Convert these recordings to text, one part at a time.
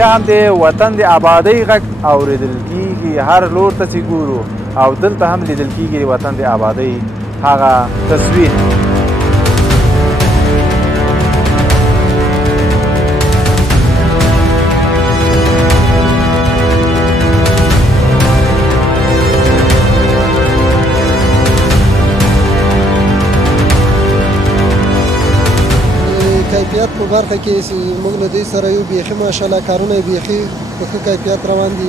بیا هم د وطن د آبادۍ غږ اورېدل کېږي، هر لور ته چې ګورو او دلته هم لیدل کېږي د وطن د آبادۍ هغه تصویر. کیفیت په برخه کې موږ له دوی سره یو بیخي ماشاءالله کارونه یې بیخي په ښه کیفیت روان دي،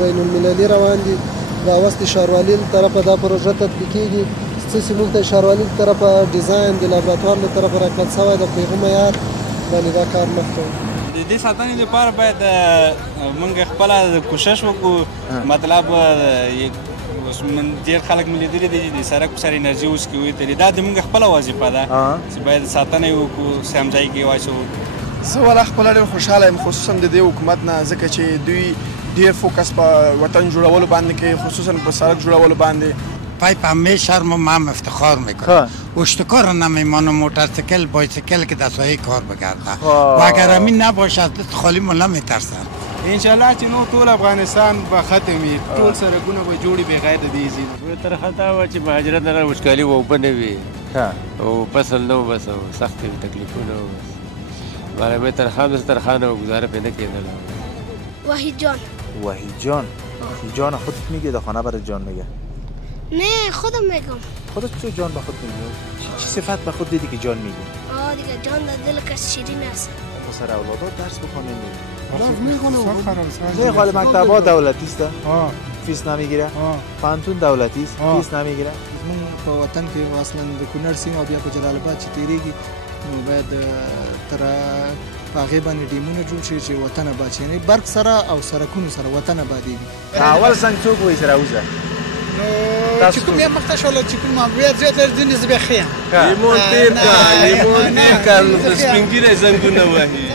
بین المللي روان دي. دا اوس د ښاروالي له طرفه دا پروژه تطبیقېږي څه چې موږ ته ښاروالي له طرفه ډیزاین د لابراتوار له طرفه راکړل شوی د په هغه معیار باندې دا کار مخته د دې ساتنې لپاره باید موږ خپله کوشش وکړو. مطلب ډېر خلک مې لیدلي دي چې د سړک په سر انرژي اوس کې ویتلي، دا د موږ خپله وظیفه ده چې باید ساتنه یې وکړو، سم ځای کې واچوو. زه والا خپله ډېر خوشحاله یم خصوصا د دې حکومت نه، ځکه چې دوی ډېر فوکس په وطن جوړولو باندې کوي، خصوصا په سړک جوړولو باندې. پایپ همه شهر ما هم افتخار میکنم. اشتکار نمیمانم موتورسیکل بایسیکل که در سایه کار بگرده و اگر همین نباشه از دست خالی ما نمیترسن. انشاءالله چې نو ټول افغانستان به ختم وي، ټول سړکونه به جوړي بغیر د دې ځینو. بهتره دا وه چې مهاجرت نه وچکالي و اوبه نه وي او فصل نه و، بس سخت تکلیفونه و، بس برای بهتر خام ترخانه و گزاره پې نه کېدله. وحید جان. وحید جان؟ جان خودت میگه یا خانه برای جان میگه؟ نه خودم میگم. خودت چه جان به خود میگی؟ چه صفت به خود دیدی که جان میگی؟ دیگه جان در دل کس شیرین است. پسر اولادات درس بخونه میگی؟ میخونه. خاله مکتب‌ها دولتی است؟ فیس نمیگیره؟ پانتون دولتی است؟ فیس نمیگیره؟ من په وطن کې اصلا د کونړ سیند او بیا په جلال آباد چې تیریږي نو باید تر هغې باندې ډیمونه جوړ شي چې وطن آباد شي، یعنې برق سره او سړکونو سره وطن آبادېږي. اول څنګه څوک وایي چې راوځه؟ نو چې کوم یې مخته شوله چې کوم معلومیات زیات لري ځینې زه بیا ښه یم. لیمون تېر کړه، لیمون تېر کړه، نو د سپین ږیری زنګونه وهي.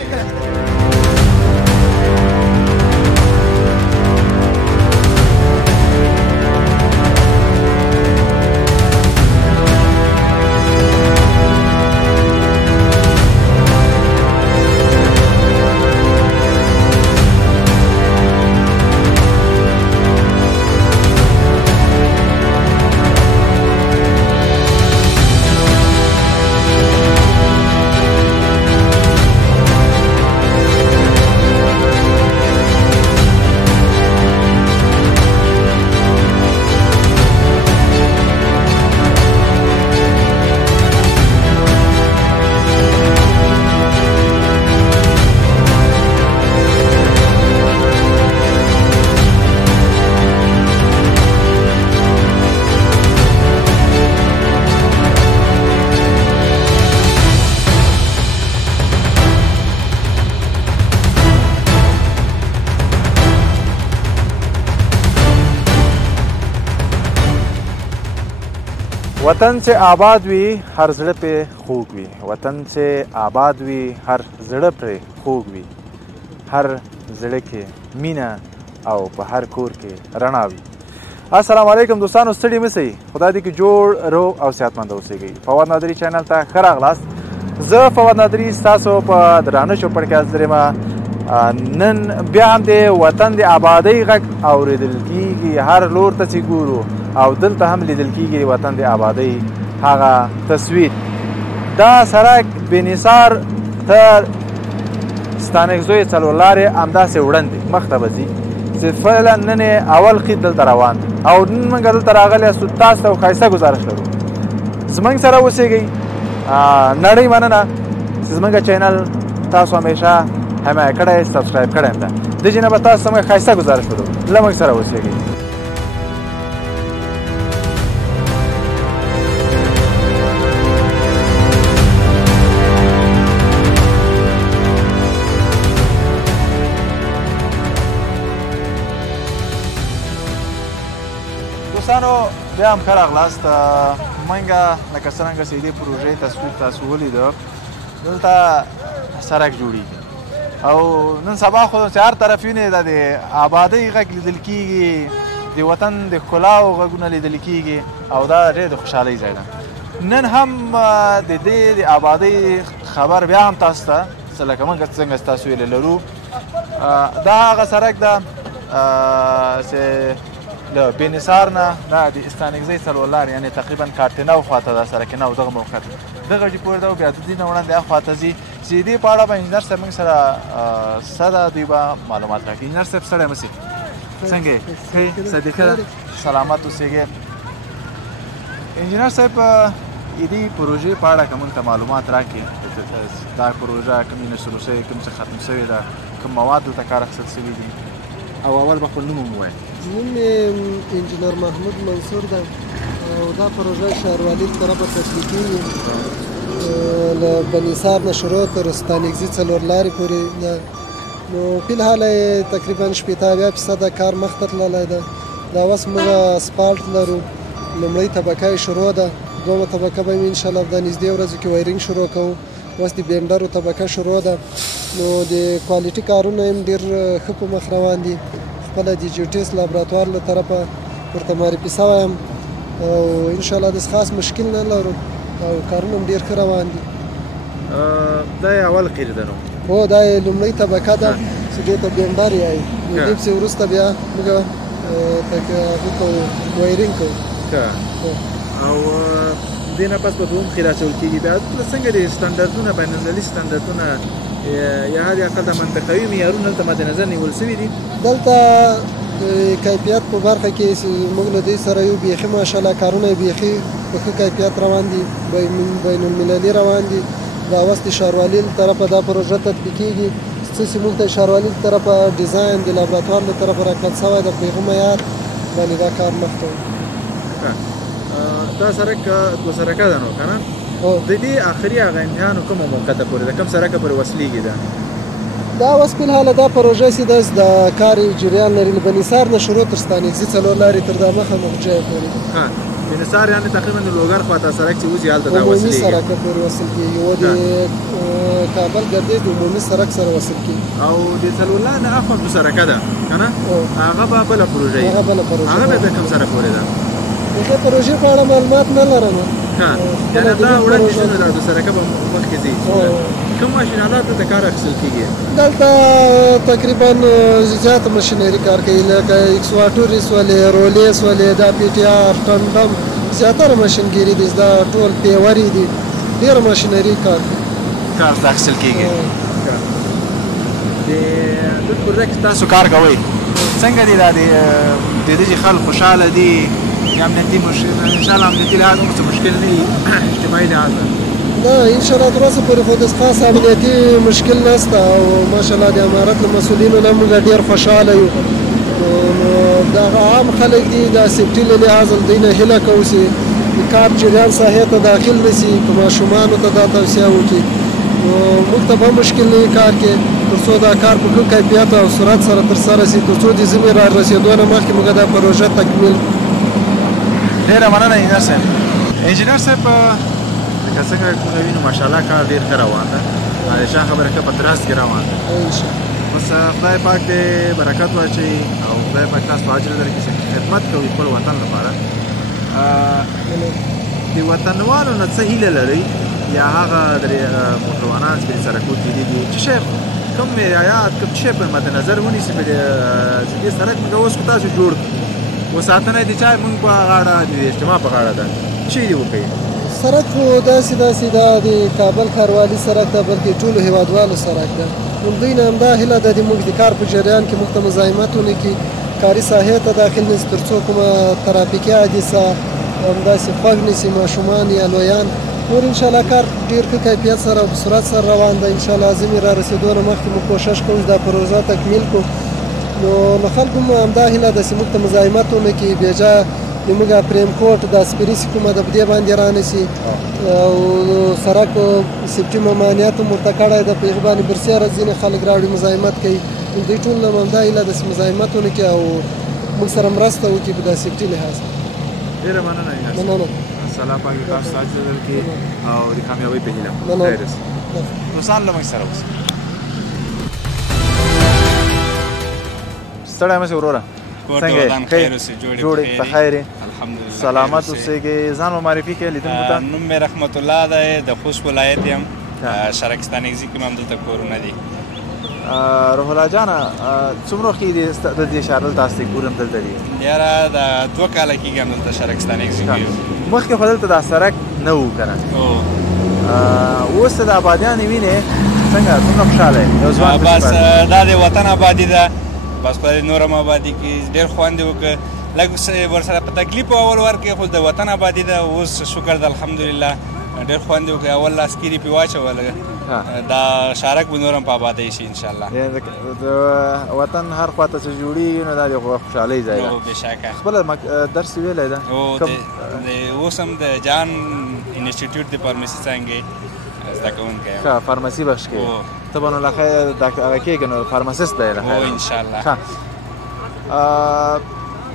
وطن سے آباد وي هر زړه پې خوږ وي، وطن سے آباد وي هر زړه پرې خوږ وي، هر زړه کې مینه او په هر کور کې رڼا وي. السلام علیکم دوستانو، ستړي مه سئ، خدای دې کې جوړ روغ او صحتمند اوسئ. فواد نادري چینل ته ښه راغلاست. زه فواد نادري ستاسو په درانه شو پډکاسټ درېمه. نن بیا هم د وطن د آبادۍ غږ اورېدل کېږي، هر لور ته چې ګورو او دلته هم لیدل کېږي د وطن د آبادۍ هغه تصویر. دا سړک بېنثار تر ستانکزیو څلور لارې همداسې وړاندې مخته به ځي چې فعلا نن اول خید دلته روان دی او نن موږ دلته راغلی یاستو، تاسو ته ښایسته ګزارش لرو زموږ سره اوسېږئ. نړۍ مننه چې زموږ چینل تاسو همیشه حمایه کړی، سبسکرایب کړی هم ده. دې جې نه به تاسو ته موږ ښایسته ګزارش لرو، له موږ سره اوسېږئ. دوستانو بیا هم ښه راغلاست. موږ لکه څرنګه چې دې پروژې تصویر تاسو ولیده، دلته سړک جوړېږي او نن سبا خو چې هر طرف وینې دا د آبادۍ غږ لیدل کېږي، د وطن د ښکلاو غږونه لیدل کېږي او دا ډېر د خوشحالۍ ځای ده. نن هم د دې د آبادۍ خبر بیا هم تاسو ته څه لکه موږ څنګه ستاسو ویلې لرو دا هغه سړک ده چې له بېنصار نه د استانکزۍ څلور لارې یعنې تقریبا کارتینو خواته ده سرکینو دغه موقعیت دغه ډي پورې ده او بیا د دې نه وړاندې هاخواته ځي چې دې په اړه به انجینر صاحب موږ سره څه ده دوی به معلومات راکړي. انجینر صاحب ستړی مه سئ، څنګه یې ښه صدیقه ده سلامت اوسېږئ. انجینر صاحب دې پروژې په اړه که موږ ته معلومات راکړي دا پروژه کومې شروع شوې کوم څه ختم شوې ده کوم مواد دلته کار اخیستل شوي دي او اول به خپل نوم هم ووایه. نوم مې انجینر محمود منصور ده او دا پروژه ښاروالي له طرفه تطبیق کېږي له بنیثار نه شروع تر ستانکزي څلور لارې پورې ده. نو فلحال یې تقریبا 80% کار مخته تللی ده. دا اوس موږ اسپالټ لرو، لومړۍ طبقه یې شروع ده، دومه طبقه به یې انشاءالله د نږدې ورځو کې وایرینګ شروع کوو. اوس د بینډرو طبقه شروع ده. نو د کوالټي کارونه هم ډېر ښه په مخ روان دي. خپله د جیوټیس لابراتوار له طرفه ورته معرفي سوی یم او انشاءالله داسې خاص مشکل نه لرو او کارونه هم ډېر ښه روان دي. دا یې اول قیر ده نو؟ هو دا یې لومړۍ طبقه ده چې دې ته بینډر یایي. نو دې پسې وروسته بیا موږ هغه کوو وایرینګ کوو. او دې نه پس به دوم قیر اچول کېږي. بیا څنګه دي سټنډردونه بینالمللي سټنډردونه یا حد اقل د منطقوي معیارونو دلته مد نظر نیول سوي دي؟ دلته د کیفیت په برخه کې موږ له دوی سره یو بیخي ماشاءالله کارونه یې بیخي په ښه کیفیت روان دي، بین المللي روان دي. دا اوس د ښاروالي له طرفه دا پروژه تطبیق کېږي. څه چې موږ ته ښاروالي له طرفه ډیزاین د لابراتوار له طرفه راکړل سوی ده په هغه معیار باندې دا کار مخته وي. دا سړک دوه سړکه ده نو که نه؟ د دې آخري هغه امتحان کومه موقع ته پورې ده؟ کوم سړکه پورې وصلېږي ده؟ دا اوس فلحاله دا پروژه چې ده د کار جریان لري له بنیثار نه شروع تر ستانکزي څلور لارې تر دا مخامخ ځای پورې. بنیثار یعنې تقریبا د لوګر خواته سړک چې وځي هلته دا وصلېږي. عمومي سړکه پورې وصل کېږي او د کابل ګردیز د عمومي سړک سره وصل کېږي. او د څلور لارې نه اخوا دوه سړکه ده که نه؟ هغه به بله پروژه وي. هغه بله پروژه هغه بیا کوم سره پورې ده؟ د پروژې په اړه معلومات نه لرم. یعنې دا وړاندې شوې ده د سړکه به مخکې ځي. کوم ماشینالات دلته کار اخیستل کېږي؟ دلته تقریبا زیاته ماشینري کار کوي لکه اکسواټوریس ولې رولیس ولې دا پی ټي آر ټنډم زیاتره ماشینګیري دي. دا ټول پیوري دي، ډېره ماشینري کار اخیستل کېږي. د دې پروژه کې تاسو کار کوئ څنګه دي؟ دا د دې چې خلک خوشحاله دي یا امنیتي انشاءالله امنیتي لحاظ هم څه مشکل نه وي اجتماعي لحاظ نه انشاءالله تر اوسه پورې خو داسې خاص امنیتي مشکل نشته او ماشاءالله د امارت له مسؤلینو نه موږ ډېر خوشحاله یو. نو دغه عام خلک دي د سیفټي له لحاظه له دوی نه هیله کوو چې د کار جریان ساحې ته داخل نه شي، که ماشومانو ته دا توصیه وکړي. نو موږ ته به مشکل نه وي کار کې تر څو دا کار په ښه کیفیت او سرعت سره ترسره شي تر څو د ژمي را رسېدو نه مخکې موږ دا پروژه تکمیل کړو. ډېره مننه انجینر صاحب. انجینر صاحب لکه څنګه موږ وینو ماشاءالله کار ډېر ښه روان ده. عایشه خبره ښه په تراز کې روان ده. بس خدای پاک دې برکت واچوي او خدای پاک تاسو په اجر درکړي چې خدمت کوئ خپل وطن لپاره. د وطنوالو نه څه هیله لرئ یا هغه د موټروانان چې په سړکو کې دي چې شی کوم رعایت کوم شی په مد نظر ونیسي په دې سړک موږ اوس خو تاسو جوړ وساتنه د چا موږ په غاړه د اجتماع په غاړه ده چې دې وکړي. سړک خو داسې دا د کابل ښاروالي سړک ده بلکې ټولو هیوادوالو سړک ده. نو دوی نه همدا هیله ده د موږ د کار په جریان کې موږ ته مزاحمت ونه کړي، کاري ساحې ته داخل نه شي تر څو کومه ترافیکي حادثه همداسې خوږ نه شي ماشومان یا لویان. نور انشاءالله کار ډېر ښه کیفیت سره او په سرعت سره روان ده. انشاءالله ژمي را رسېدو نه مخکې موږ کوښښ کوو چې دا پروژه تکمیل کړو. نو له خلکو هم همدا هیله ده چې موږ ته مزاحمت ونه کړي، بېجا د موږ پریم کوټ د اسپري چې کومه ده په دې باندې را نه شي او سړک سیفټي ممانعت هم ورته کړی ده په هغې باندې برسېره ځینې خلک راوړي مزاحمت کوي. دوی ټول نه همدا هیله ده چې مزاحمت ونه کړي او موږ سره مرسته وکړي په دا سیفټي لحاظ. ډېره مننه. الله پاک تاسو ته اجر درکړي او د کامیابۍ په هیله. دوستان له موږ سره اوسئ. ستړی مه شې وروره، څنګه یې؟ جوړې په خیر یې؟ سلامت اوسېږئ. ځان مو معرفي کړئ لیدونکو ته. نوم مې رحمت الله دی، د خوست ولایت یم، شرک ستانکزي کې مې همدلته کورونه دي. روح الله جانه څومره وخت کېږي د دې ښار دلته هستئ ګورم دلته دي یاره دا 2 کاله کېږي همدلته شرکستان ایګزیکیټیو مخکې خو دلته دا سړک نه و که نه اوس د آبادیانې وینې څنګه څومره خوشحاله یې یو ځوان بس دا د وطن آبادي ده بس خدای دې نور هم آبادي کړي ډېر خوند یې وکړه لږ ورسره په تکلیف اول ورکړې خو د وطن آبادي ده اوس شکر ده الحمدلله ډېر خوند یې وکړي اول لاس کیري پې واچوله دا شارک به نور هم په آبادۍ شي انشاءالله د وطن هر خوا ته چې جوړېږي نو دا د خوشحالۍ ځای ده بېشکه خپله درس ویلی ده اوس هم د جان انسټیټیوټ د فارمسي څانګې زده کوونکی یم ښه فارمسي بخش کې ته به نو له خیره هغه کېږې نو فارمسست دی له خیره انشاءالله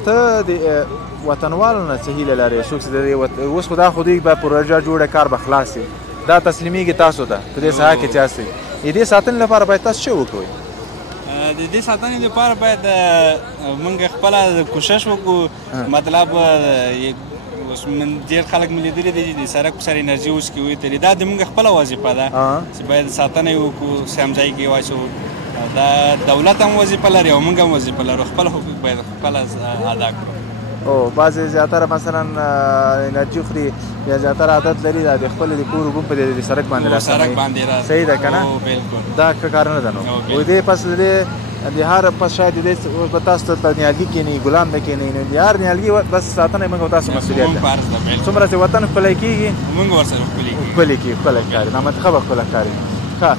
ته د وطنوالو نه څه هیله لرې څوک چې اوس خو دا خو دوی به پروژه جوړه کار به خلاص وي دا تسلیمیږي تاسو ته په دې ساحه کې چې هستئ د دې ساتنې لپاره باید تاسو څه وکړئ د دې ساتنې لپاره باید موږ خپله کوشش وکړو مطلب ډېر خلک مې لیدلي دي چې د سړک په سر انرژي اوس کې ویتلي دا د موږ خپله وظیفه ده چې باید ساتنه یې وکړو سم ځای کې واچوو دا دولت هم وظیفه لري او موږ هم وظیفه لرو خپل حقوق باید خپله ادا کړو او بعضې زیاتره مثلا انرژي خوري یا زیاتره عادت لري دا د خپل د کور اوبه په دې سړک باندې سړک باندې صحیح ده که نه دا ښه کار نه ده نو و دې پس د هر پس شاید د دې به تاسو ته نیالګي کښېني ګلان به کښېني نو د هر نیالګي بس ساتنه یې موږ او تاسو مسؤلیت ده څومره چې وطن ښکلی کېږي موږ ورسره ښکلي کېږي ښکلی ښکاري نامنتخبه ښکلی ښکاري ښه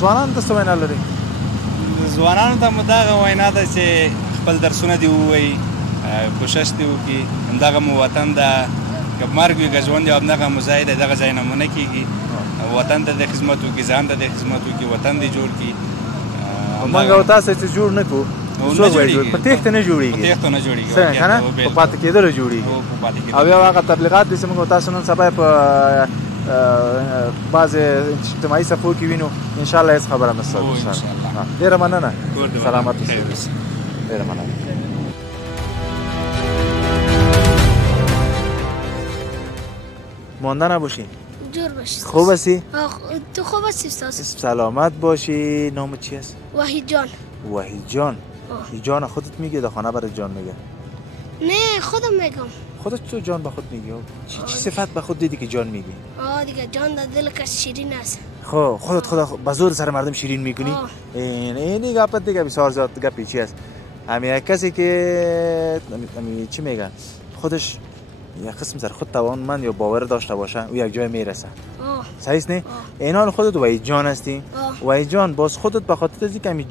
ځوانانو ته څه وینا لري ځوانانو ته مو دغه وینا ده چې خپل درسونه دې ووایي کوشش دې وکړي همدغه مو وطن ده که مرګ وي که ژوند یو همدغه مو ځای دی دغه ځای نمونه کېږي وطن ته دې خدمت وکړي ځان ته دې خدمت وکړي وطن دې جوړ کړي موږ او تاسو چې جوړ نه کړو په تېښته نه جوړېږي په تېښته نه جوړېږي څنګه که نه په پاتې کېدلو جوړېږي او یو هغه تبلیغات دي چې موږ تاسو نن سبا په بعضې اجتماعي صفحو کې وینو انشاءالله هېڅ خبره نشته ډېره مننه سلامت اوسئ ډېره مننه مانده نباشی جور باشی خوب هستی؟ تو خوب هستی استاد سلامت باشی نام چی است؟ وحید جان وحید جان جان خودت میگه یا خانه برای جان میگه؟ نه خودم میگم خودت تو جان به خود میگی؟ چی صفت به خود دیدی که جان میگی؟ دیگه جان در دل کس شیرین است خب خودت خدا به زور سر مردم شیرین میکنی؟ اینی گپت دیگه بسیار زیاد گپی چی است؟ همین کسی که چی میگن؟ خودش یه قسم سر خود توانمند یا باور داشته باشه او یک جای میرسه صحیح است نه اینال خودت وحید جان هستی وحید جان باز خودت به خاطر از اینکه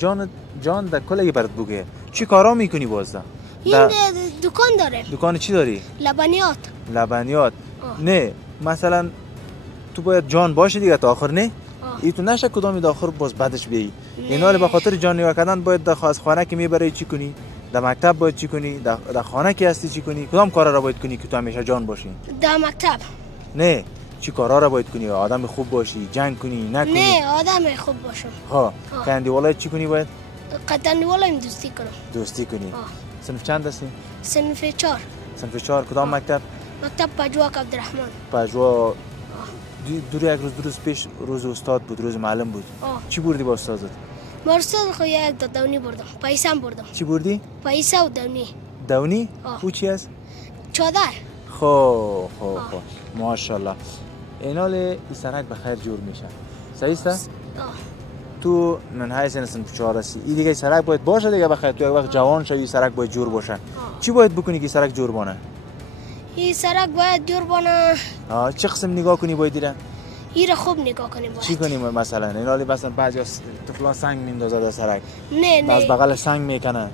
جان در کلی برات بگه چی کارا میکنی باز این دکان داره دکان چی داری لبنیات نه مثلا تو باید جان باشه دیگه تا آخر نه ای تو نشه کدامی تا آخر باز بعدش بیایی اینال به خاطر جان نگاه کردن باید در خانه که میبری چی کنی در مکتب باید چی کنی؟ در خانه که هستی چی کنی؟ کدام کارا را باید کنی که تو همیشه جان باشی؟ در مکتب نه چی کارا را باید کنی؟ آدم خوب باشی، جنگ کنی، نکنی؟ نه آدم خوب باشم ها کندیوالای چی کنی باید؟ کندیوالای دوستی کنم دوستی کنی صنف چند هستی؟ صنف 4 صنف 4 کدام مکتب؟ مکتب پژواک عبدالرحمن پژواک یک روز پیش روز استاد بود روز معلم بود چی بردی با استادت؟ مرسل خو یک دونی بردم پیسه هم بردم چی بردی؟ پیسه و دونی دونی؟ او چی است؟ چادر خب ماشاءالله اینال این سرک بخیر جور میشه صحیح است؟ تو ننهای صنف 4 هستی این دیگه سرک باید باشه دیگه بخیر تو یک وقت جوان شوی سرک باید جور باشه چی باید بکنی که سرک جور بانه؟ این سرک باید جور بانه چه قسم نگاه کنی باید دیره؟ ایره خوب نگاه کنیم باید چی کنیم مثلا اینالی مثلا بعضی طفلا سنگ میندازه در سرک نه از بغل سنگ میکنه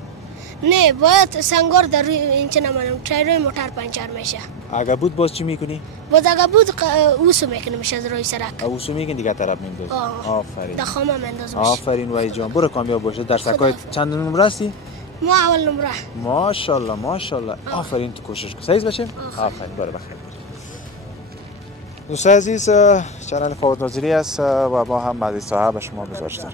نه باید سنگار در روی این چه نمانم تایر موتور پنچر میشه اگه بود باز چی میکنی؟ باز اگه بود اوسو میکنیمش از روی سرک اوسو میکنی دیگه طرف میندازی آفرین در خامه میندازمش آفرین وحید جان برو کامیاب باشه در سرکای چند نمره هستی؟ ما اول نمره ماشاءالله آفرین تو کوشش کن صحیح بچه؟ آفرین برو بخیر دوستان عزیز چنل فواد ناظری است و ما هم مدی صاحب به شما گذاشتیم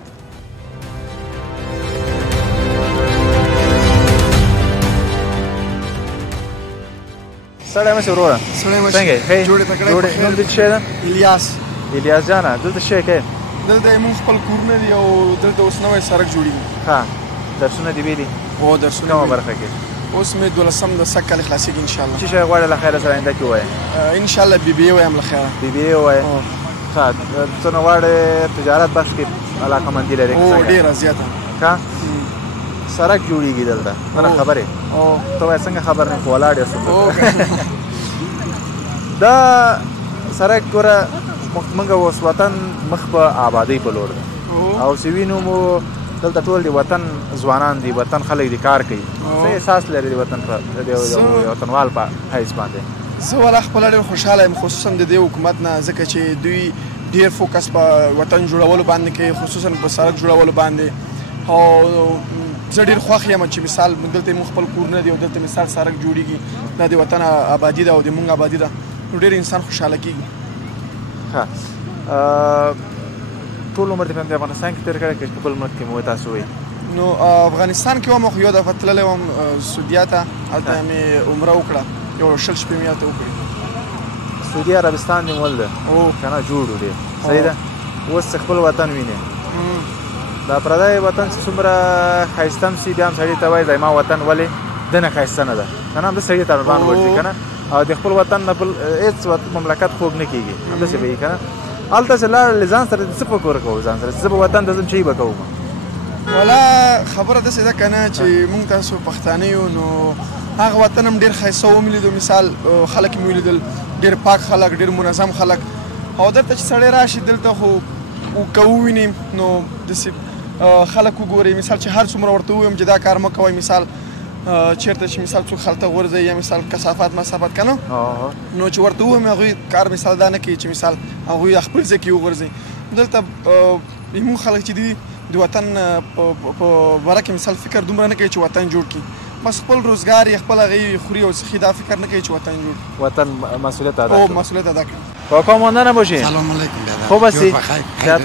سلام علیکم ورور سلام څنګه جوړه تکړه نوم دې څه ده الیاس جانه دلته څه کې دلته موږ خپل کورونه دي او دلته اوس نوی سړک جوړېږي. ها درسونه دې ویلي؟ او درسونه کومه برخه کې؟ اوس مې 12 د سږ کال خلاصېږي انشاءالله. څه شی غواړې له خیره سره آینده کې ووایې؟ انشاءالله BBA وایم له خیره. BBA ووایې. ښه څه نه غواړې تجارت بخش کې علاقه‌مندي لرې؟ او ډېره زیاته. ښه سړک جوړېږي دلته نه خبرې ته وایې څنګه خبر نه خو ولاړ یې دا سړک ګوره موږ اوس وطن مخ په آبادۍ په لور ده او چې وینو مو دلته ټول د وطن ځوانان دي وطن خلک دي کار کوي څه احساس لري د وطن په د وطنوال په حیث باندې؟ زه والا خپله ډېر خوشحاله یم خصوصا د دې حکومت نه ځکه چې دوی ډېر فوکس په وطن جوړولو باندې کوي خصوصا په سړک جوړولو باندې او زه ډېر خوښ یم چې مثال دلته موږ خپل کورونه دي او دلته مثال سړک جوړېږي دا د وطن آبادي ده او د موږ آبادي ده نو ډېر انسان خوشحاله کېږي. ښه ټول عمر دې په افغانستان کې تېر کړی که په بل ملک کې مو تاسو وایي؟ نو افغانستان کې وم خو یو دفعه تللی وم سعودیا ته هلته مې عمره وکړه یو 6 شپې مې هلته وکړې. سعودي عربستان دې مول ده که نه جوړ و ډېر صحیح ده اوس چې خپل وطن وینې دا پردی وطن چې څومره ښایسته هم سي بیا هم سړي ته وایي زما وطن ولې دنه ښایسته نه ده که نه همداسې سړي ته روان ورځي که نه او د خپل وطن نه بل هېڅ مملکت خوږ نه کېږي همداسې به وي که نه هلته چې لاړ له ځان سره څه فکر کوو ځان سره زه به وطن ته ځم چې به کوم والا خبره داسې ده که نه چې موږ تاسو پښتانه یو نو هغه وطن هم ډېر ښایسته ومې لیدو مثال خلک مې ولیدل ډېر پاک خلک ډېر منظم خلک او دلته چې سړی راشي دلته خو که وویني نو داسې خلک وګورئ مثال چې هر څومره ورته ووایم چې دا کار مه کوئ مثال چېرته چې مثال څوک خلته غورځوي یا مثال کثافات مسافت که نه نو چې ورته ووایم هغوی کار مثال دا نه کوي چې مثال هغوی خپل ځای کې وغورځوي دلته زموږ خلک چې دي د وطن په باره کې مثال فکر دومره نه کوي چې وطن جوړ کړي بس خپل روزګار یې خپل هغې خوري او څښي دا فکر نه کوي چې وطن جوړ وطن مسئولیت ادا او مسئولیت ادا کړي. کاکا مانده نباشین. سلام علیکم. خوب هستی؟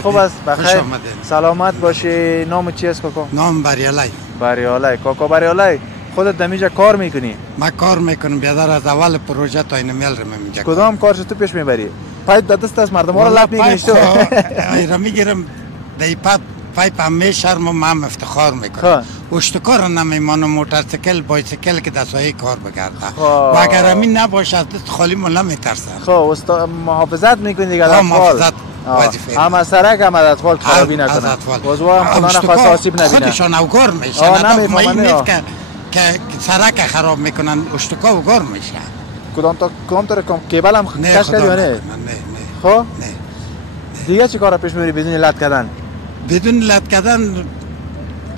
خوب است بخیر. سلامت باشی. نام چی است کاکا؟ نام بریالای. بریالای. کاکا بریالای خودت دمیجا کار میکنی؟ من کار میکنم بیادر از اول پروژه تا این میل رو میجا. کدام کارش تو پیش میبری؟ پایپ دست از مردم ها رو لب میگیریش تو؟ را میگیرم دی پایپ همه شرم و من افتخار میکنم. اشتکار نمیمانم موتورسیکل بایسیکل که دستایی کار بگرده و اگر همین نباشه از دست خالی من نمیترسم. محافظت میکنی دیگه اطفال؟ محافظت وظیفه. هم از سرک هم از اطفال خرابی نکنن. از اطفال. بازوها هم خدا نخواست آسیب نبینن. خودشان اوگار میشن. نمیفهمن نیست که سرک خراب میکنن اشتکا اوگار میشن. کدام طور کیبل هم کش کردی یا نه؟ نه. خب؟ نه. دیگه چی کارا پیش میبری بدون لط کردن؟ بدون لط کردن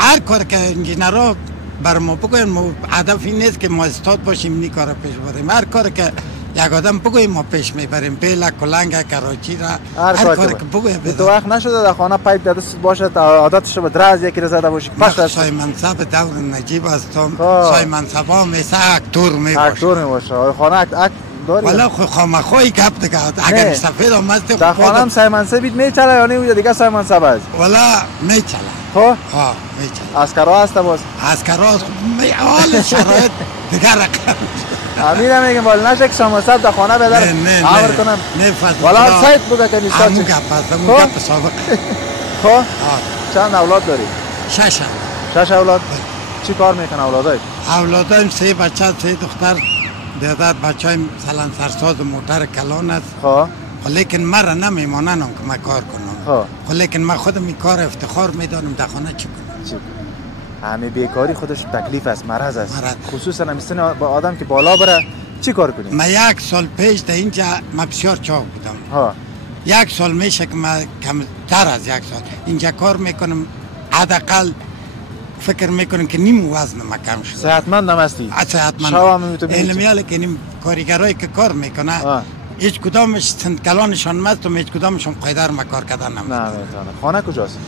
هر کار که انجینرها بر ما بگوین ما هدف این نیست که ما استاد باشیم این کار پیش بریم هر کار که یک آدم بگویم ما پیش میبریم بیل کلنگ کراچی را هر کار که بگویم تو وقت نشده در خانه پایپ دست باشه عادتش به دراز یکی رزده باشی من سای منصب دور نجیب هستم سای منصب ها میسه اکتور میباشه خانه داری؟ والا خامخوی گپ دیگه اگر سفید آمد در خانه هم سای منصبیت میچله یا نه دیگه سای منصب است؟ والا میچله ها میچله اسکرها هست باز؟ اسکرها حال شرایط دیگه رقم امیر میگم والا نشه که شما صد در خانه بدر عمر کنم نه فضل والا سایت بگه که نیستا همون گپ است همون گپ سابق خب چند اولاد داری؟ 6 اولاد چی کار میکنه اولادای؟ اولادایم 3 بچه 3 دختر دیدار بچه های مثلا سرساز موتر کلان است لیکن مرا نمیمانن که من کار کنم لیکن من خودم این کار افتخار میدانم در خانه چی کنم همه بیکاری خودش تکلیف است مرض است خصوصا مثلا با آدم که بالا بره چی کار کنیم؟ من 1 سال پیش در اینجا من بسیار چاق بودم 1 سال میشه که من کمتر از 1 سال اینجا کار میکنم حداقل فکر میکنم که نیم وزن ما کم شد صحتمند هم هستی؟ صحتمند علمیاله که نیم کارگرایی که کار میکنه هیچ کدامش سندکلانشان مست و هیچ کدامشان قیدر ما کار کردن نمیدونم خانه کجاست؟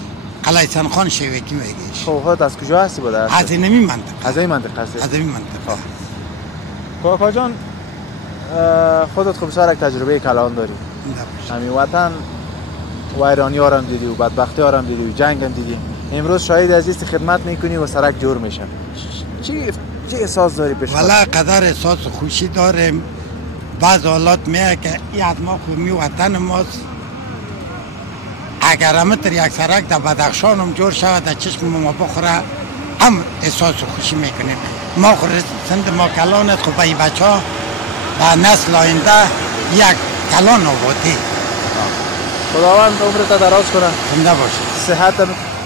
قلعه سنخان شیوکی میگیش خب از کجا هستی بوده؟ از این منطقه از این منطقه هستی؟ از این منطقه کاکا جان خودت خب سرک تجربه کلان داری همین وطن ویرانی ها هم دیدی و بدبختی ها هم دیدی و جنگ هم دیدی امروز شاید عزیز خدمت میکنی و سرک جور میشه چی احساس داری پیش والا قدر احساس خوشی داریم بعض حالات میه که این آدما خومی وطن ماست اگر همه تر یک سرک در بدخشان هم جور شود در چشم ما بخوره هم احساس خوشی میکنیم. ما سند ما کلان است، خب این بچه ها و نسل آینده یک کلان آبادی. خداوند عمرت دراز کنه، زنده باشه، صحت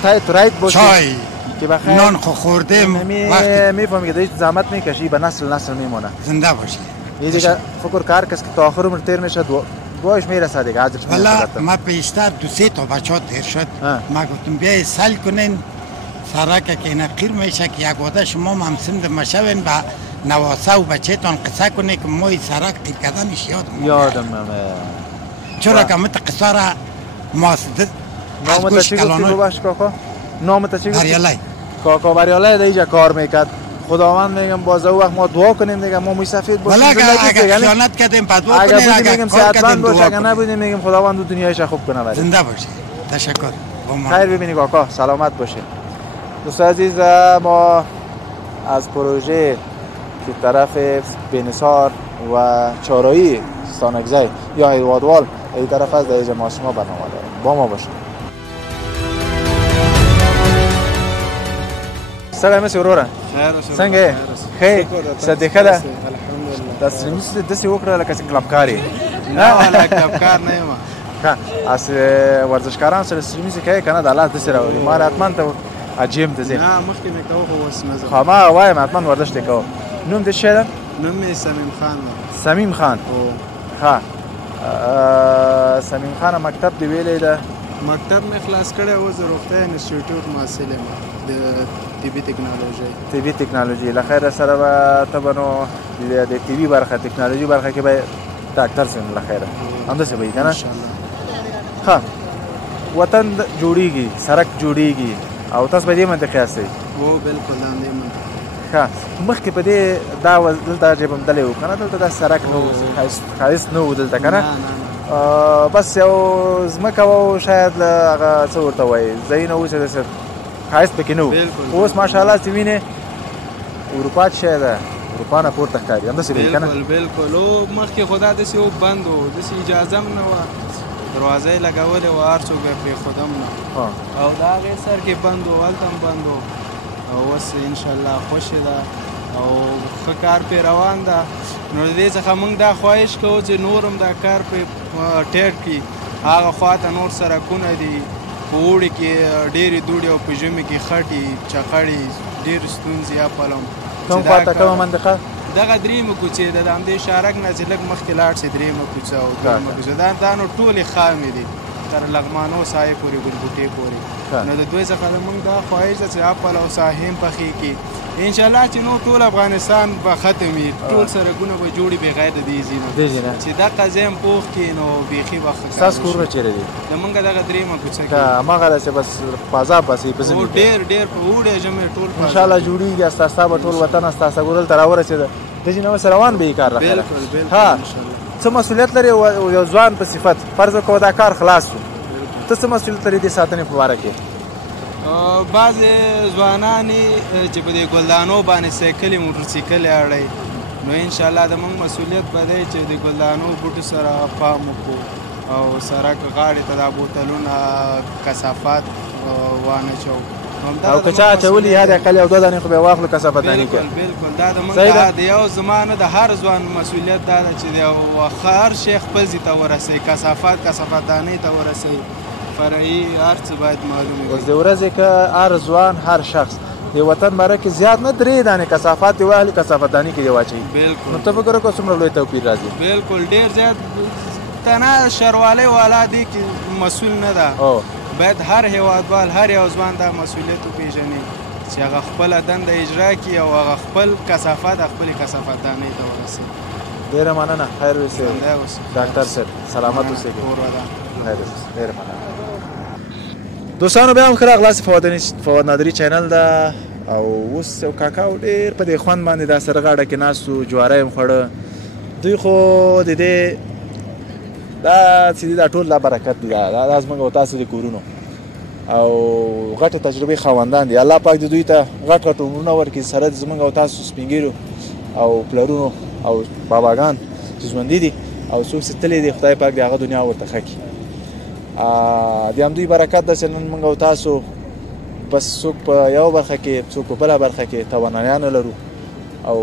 تایت رایت باشه، چای که بخیر نان خوردیم میفهمی که دیگه زحمت میکشی به نسل میمونه. زنده باشه. یه دیگه فکر کار کس که تا آخر عمر تیر میشه دعایش میرسه دیگه، اجرش میرسه. والا ما پیشتر 2-3 تا بچه ها تیر شد، ما گفتم بیایی سل کنین سرک که نقیر میشه که یک واده شما هم سند مشوین با نواسه و بچه تان قصه کنه که ما این سرک تیر کردنش یادم چرا که مت قصه را ماسدد از گوش کلانوی نامت چی گفتی؟ بریالی کاکا بریالی دیگه کار میکرد. خداوند میگم باز او وقت ما دعا کنیم دیگه ما سفید باشیم. ولی اگر خیانت کردیم پس دعا کنیم، اگر کار کردیم دعا کنیم. اگر نبودیم میگم خداوند دنیایش خوب کنه. زنده باشه. تشکر. خیر ببینی کاکا، سلامت باشه. دوستان عزیز، ما از پروژه که طرف بنسار و چارایی ستانکزی یا هیروادوال این طرف از در ما شما برنامه داریم. با ما باشید. سلام مسی اورورا. څنګه خیر صدقه ده د سرمس د څه وکړه لکه څنګه کلبکاری نه ولا کلبکار نه یم ها اس ورزشکاران سره سرمس کوي کنه د الله د سره وري ما راتمن ته اجیم ته زه نه مخکې مې کوه خو اوس نه خو ما وایم اتمن ورزش ته کوه. نوم د شه نوم مې سمیم خان سمیم خان ها سمیم خان مکتب دی ویلې ده مکتب مې خلاص کړی و زه روغتیا انسټیټیوټ محصل یم د طبي ټکنالوژي له خیره سره به ته به نو د طبي برخه ټکنالوژي برخه کې به ډاکټر سم له خیره همداسې به وي که نه ښه وطن جوړیږي سړک جوړیږي او تاسو په دې منطقې یاستئ هو بلکل همدې منطقې ښه مخکې په دې دلته چې به م تللی وو که نه دلته دا سړک نه و ښایست نه و دلته که نه بس یو ځمکه وه شاید هغه څه ورته وایي ځایونه اوس یې داسې ښایست پکې نه و. اوس ماشاءالله چې وینې اروپا شی ده، اروپا نه پورته ښکاري همداسې به وي که نه؟ بلکل او مخکې خو دا داسې و بند و داسې اجازه هم نه وه، دروازه یې لګولې وه هر څوک به پرېښودم نه او د هغې سر کې بند و هلته هم بند و او اوس انشاءالله خوشې ده او ښه کار پرې روان ده. نو د دې څخه موږ دا خواهش کوو چې نور هم دا کار پرې ټیټ کړي. هغه خواته نور سرکونه دي په اوړي کې ډېرې دوړې او په ژمي کې خټې چقړې ډېرې ستونزې یا پلم کوم خواته کومه منطقه دغه درېیمه کوڅې ده د همدې شارک نه چې لږ مخکې لاړ شي درېیمه کوڅه او دویمه کوڅه دا نو ټولې خامې دي تر لغمانو سایې پورې ګلبوټې پورې. نو د دوی څخه زموږ دا خواهش ده چې اپل او ساحې هم پخې کړي انشاءالله چې نو ټول افغانستان به ختم وي، ټول سړکونه به جوړي بغیر د دې ځای نه چې دا قضیه هم پوخ کړي نو بیخي به ښه ستاسو کورونه چیرې دي؟ زموږ دغه درېیمه کوڅه کې هماغه داسې بس فضا پسې په ژمي ډېر په اوړي ژمي ټول انشاءالله جوړېږي ستا به ټول وطن ستاسو ګورل ته راورسېده دې نه اوس روان به یې کار راخیره ها څه مسؤلیت لري یو ځوان په صفت فرض وکړو دا کار خلاص شو ته څه مسؤلیت لري دې ساتنې په باره کې؟ بعضې ځوانان چې په دې ګلدانو باندې سایکلې موټرسایکلې اړوي نو انشاءالله زموږ مسؤلیت به دی چې د ګلدانو بوټو سره پام وکړو او سړک غاړې ته دا بوتلونه کثافات وانهچوو او که چا اچولي یا د اقل یو دوه دانې خو به یې واخلو کثافتداني کې. بلکل دا زموږ د یو زما نه د هر ځوان مسؤلیت دا ده چې د هر شی خپل ځای ته ورسوي، کثافتدانۍ ته ورسوي، فرعي هر څه باید معلوم وي. اوس د ورځې که هر ځوان هر شخص د وطن باره کې زیات نه 3 دانې کثافات دې واخلي کثافتداني کې دې واچوي نو ته فکر وکړه څومره لوی توپیر راځي. بلکل ډېر زیات تنها شروالۍ والا دې کې مسؤل نه ده، باید هر هیوادوال هر یو ځوان دا مسؤلیت وپېژني چې هغه خپله دنده اجرا کړي او هغه خپل کثافات خپلې کثافتدانۍ ته ورسوي. ډېره مننه، خیر اوسې ډاکټر صاحب، سلامت اوسې. ډېره مننه دوستانو. بیا هم ښه راغلاست فواد نادري چینل ده او اوس یو کاکاو ډېر په دې خوند باندې دا سره غاړه کې ناست و جواری هم خوړه. دوی خو د دې دا چې دا ټول دا برکت دی، دا زموږ او تاسو د کورونو او غټې تجربې خاوندان دي. الله پاک دې دوی ته غټ غټ عمرونه ورکړي سره زموږ او تاسو سپین ږیرو او پلرونو او باباګان چې ژوندي دي او څوک چې تللی دی خدای پاک دې هغه دنیا ورته ښه کړي د همدوی برکت ده چې نن موږ او تاسو بس څوک په یوه برخه کې څوک په بله برخه کې توانایان لرو او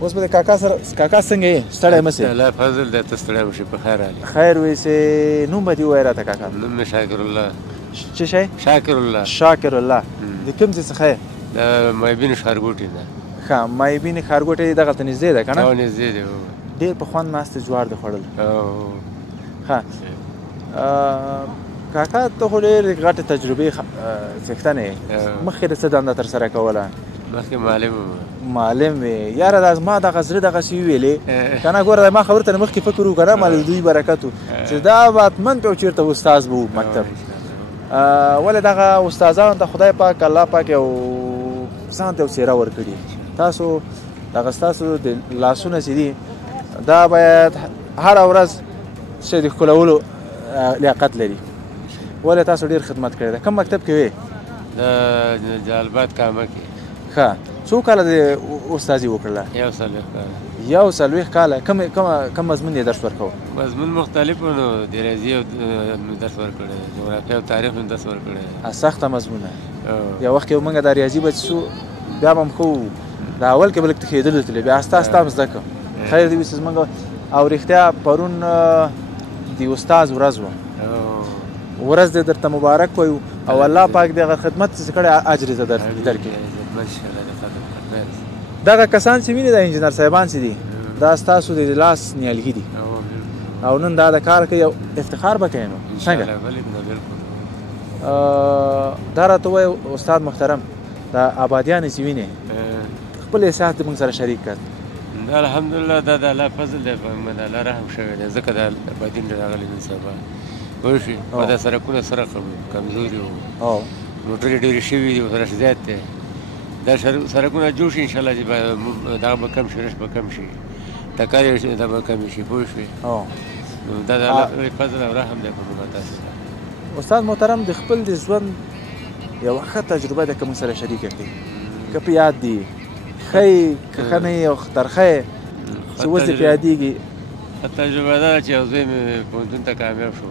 اوس به د کاکا څنګه یې ستړی مه سې الله فضل دی ته ستړی مشې په خیر علي خیر ویسې نوم به دې ووایه راته کاکا نوم مې شاکر الله څه شی شاکر الله د کوم ځای څخه یې د مایبین ښارګوټي نه ښه مایبین ښارګوټی دغلته نږدې ده که نه نږدې دی ډېر په خوند ناست جوار دې خوړل ښه کاکا ته خو ډېرې غټې تجربې څښتنه یې مخکې د څه دنده ترسره کوله مخکې معلم وې یاره دا زما دغه زړه دغسې وویلې که نه ګوره ما خبرو ته نه مخکې فکر وکړه ما د دوی برکت و چې دا به حتمن په چېرته استاذ به و مکتب ولې دغه استادانو ته خدای پاک الله پاک یو ځان ته یو څېره ورکړي تاسو دغه ستاسو د لاسونه چې دي دا باید هره ورځ چې د ښکلولو لیاقت لري ولې تاسو ډېر خدمت کړی ده کوم مکتب کې وې د جلالباد کامه کې ښه څو کاله د استادي وکړله 1 کاله کوم مضمون یې درس ورکوه مضمون مختلف نو د ریاضي درس ورکړی جغرافیه او تاریخ مې درس ورکړی سخته مضمونه یو وخت کې موږ د ریاضي بچ شو بیا به م خو د اول کې به لږ تښېدلو تللی بیا استه استه هم زده کړم خیر دې وي چې زموږ او رښتیا پرون د استاذ ورځ وه ورځ دې درته مبارک وایو او الله پاک دې هغه خدمت چې کړی اجر یې درکړي دغه کسان چې ویني د انجینر صاحبان چې دي دا ستاسو د لاس نیالګي دي او نن دا د کار کوي افتخار به کوي نو څنګه دا راته وایي استاد محترم دا آبادیان چې ویني خپل احساس دې موږ سره شریک کړ الحمدلله دا د الله فضل دی په من الله رحم شوی دی ځکه دا آبادین راغلي نن سبا پوه شوې او دا سړکونه سره کمزوري وو موټرې ډېرې شوي دي ورسره زیات دی دا سړکونه جوړ شي انشاءالله چې دغه به کم شي رش به کم شي ټکر دا به کم شي پوه شوې دا د الله فضل او رحم دی په موږ تاسو استاد محترم د خپل د ژوند یوه ښه تجربه ده که موږ سره شریکه کړي که په یاد دي ښه که ښه نه یې او ترخه یې چې اوس دې په یادېږي ښه تجربه ده چې یو ځای مې پوهنتون ته کامیاب شو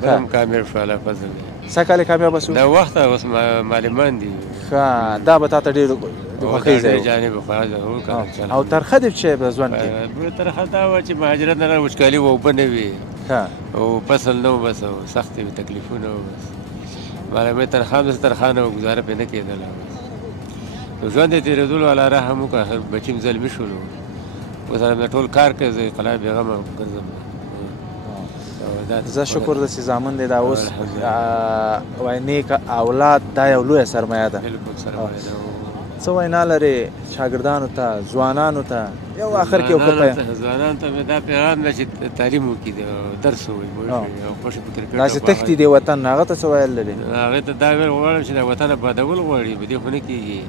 بل هم کامیاب شو الله فضل دی څه کال یې کامیابه شو دا وخت اوس معلمان دي ښه دا به تا ته ډېر د خوښۍ ځای جانب او ترخه دې څه په ژوند کې ترخه دا وه چې مهاجرت نه وچکالي وه اوبه نه وي او فصل نه و بس او سختې وې تکلیفونه و بس معلومې ترخه هم داسې ترخه نه وه ګزاره پرې نه کېدله نو ژوند یې تېرېدلو الله رحم وکړه آخر بچي م زلمي شولو اوس همدا ټول کار کوي زه قلعه بېغمه ګرځم زه شکر ده چې زامن دی دا اوس وایي نیک اولاد دا یو لویه سرمایه ده څه وینا لرې شاګردانو ته ځوانانو ته یو آخر کې یو ځوانانو ته مې دا پیغام ده چې تعلیم وکړي درس ووایي او خوښې په کرکټ داسې تښتي دی وطن هغه ته څه ویل لري هغې ته دا ویل غواړم چې د وطن ابادول غواړي په دې خو نه کېږي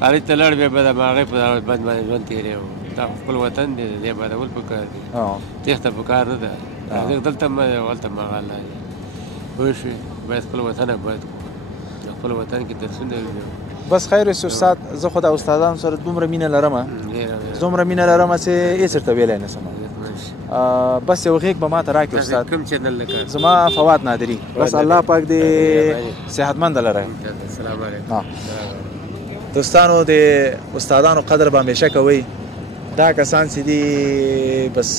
خارج ته لاړ بیا به د هغې په بند باندې ژوند تېری و دا خپل وطن دی دې ابادول پکار دي تېښته پکار نه ده دلته مه هلته مه الله دی پوه شوې باید خپل وطن آباد کړو خپل وطن کې درسونه بس خیر اوس استاد زه خو د استادانو سره دومره مینه لرم چې هېڅ ورته ویلی نه شم بس یو غېږ به ما ته راکړي استاد زما فواد نادري بس الله پاک دې صحتمنده لرئ دوستانو د استادانو قدر به همیشه کوئ دا کسان چې دي بس